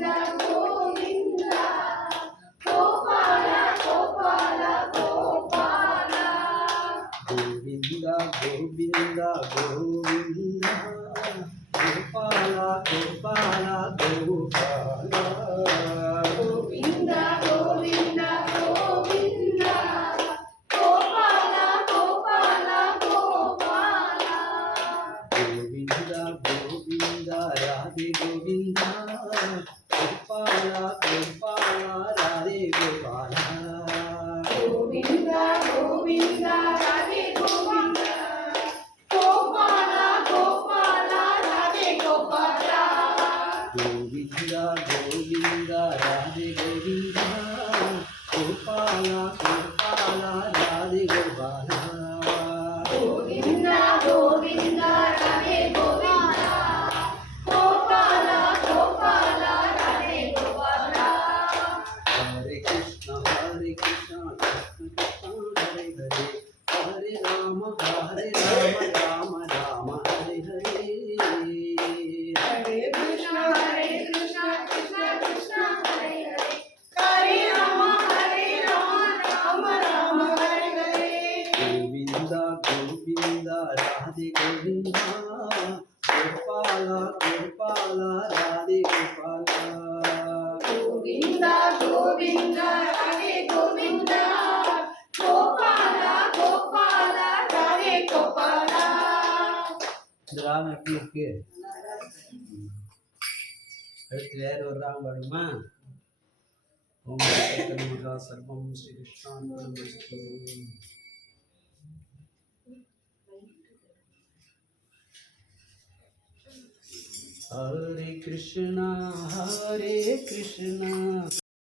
ಗೋವಿಂದ ಗೋವಿಂದ ಗೋಪಾಲ ಗೋಪಾಲ ಗೋಪಾಲ ಗೋವಿಂದ ಗೋವಿಂದ ಗೋವಿಂದ ಗೋಪಾಲ ಗೋಪಾಲ ಗೋಪಾಲ ಗೋವಿಂದ ಗೋವಿಂದ ರಾಧೆ ಗೋವಿಂದ ಗೋಪಾಲ ಗೋಪಾಲ ರಾಧೆ ಗೋಪಾಲ ಗೋವಿಂದ ಗೋವಿಂದ ರಾಧೆ ಗೋವಿಂದ ಗೋಪಾಲ ಗೋಪಾಲ ರಾಧೆ ಗೋಪಾಲ ಗೋವಿಂದ ಗೋವಿಂದ ರಾಧೆ ಗೋವಿಂದ ಗೋಪಾಲ ಗೋಪಾಲ ರಾಧೆ ಗೋಪಾಲ ಗೋವಿಂದ ಗೋವಿಂದ ರಾಧೆ ಗೋವಿಂದ ಗೋಪಾಲ ಗೋಪಾಲ ರಾಧೆ ಗೋಪಾಲ ಹರೆ ಕೃಷ್ಣ ಕೃಷ್ಣ ಕೃಷ್ಣ ಹರೆ ಹರೆ ಹರೆ ರಾಮ ರಾಮ ರಾಮ ಹರೆ ಹರೆ ಹರೇ ಕೃಷ್ಣ ಕೃಷ್ಣ ಕೃಷ್ಣ ಹರೇ ಹರೇ ಹರೇ ರಾಮ ರಾಮ ರಾಮ ಹರೇ ಹರೇ ಗೋವಿಂದ ಗೋವಿಂದ ರಾಧೆ ಗೋವಿಂದ ಗೋಪಾಲ ಗೋಪಾಲ ರಾಧೆ ಗೋಪಾಲ ಗೋವಿಂದ ಗೋವಿಂದ ರಾಧೆ ಗೋವಿಂದ ಗೋಪಾಲ ಗೋಪಾಲ ರಾಧೆ ಗೋಪಾಲ ರಾಮ ಹೇಳ್ತೀವಿ ಯಾರು ರಾಮ ಬಾಡುಮ್ಮ ಓಂ ನಮಃ ಸರ್ವಂ ಶ್ರೀ ಕೃಷ್ಣಾರ್ಪಣಮಸ್ತು ಹರೆ ಕೃಷ್ಣ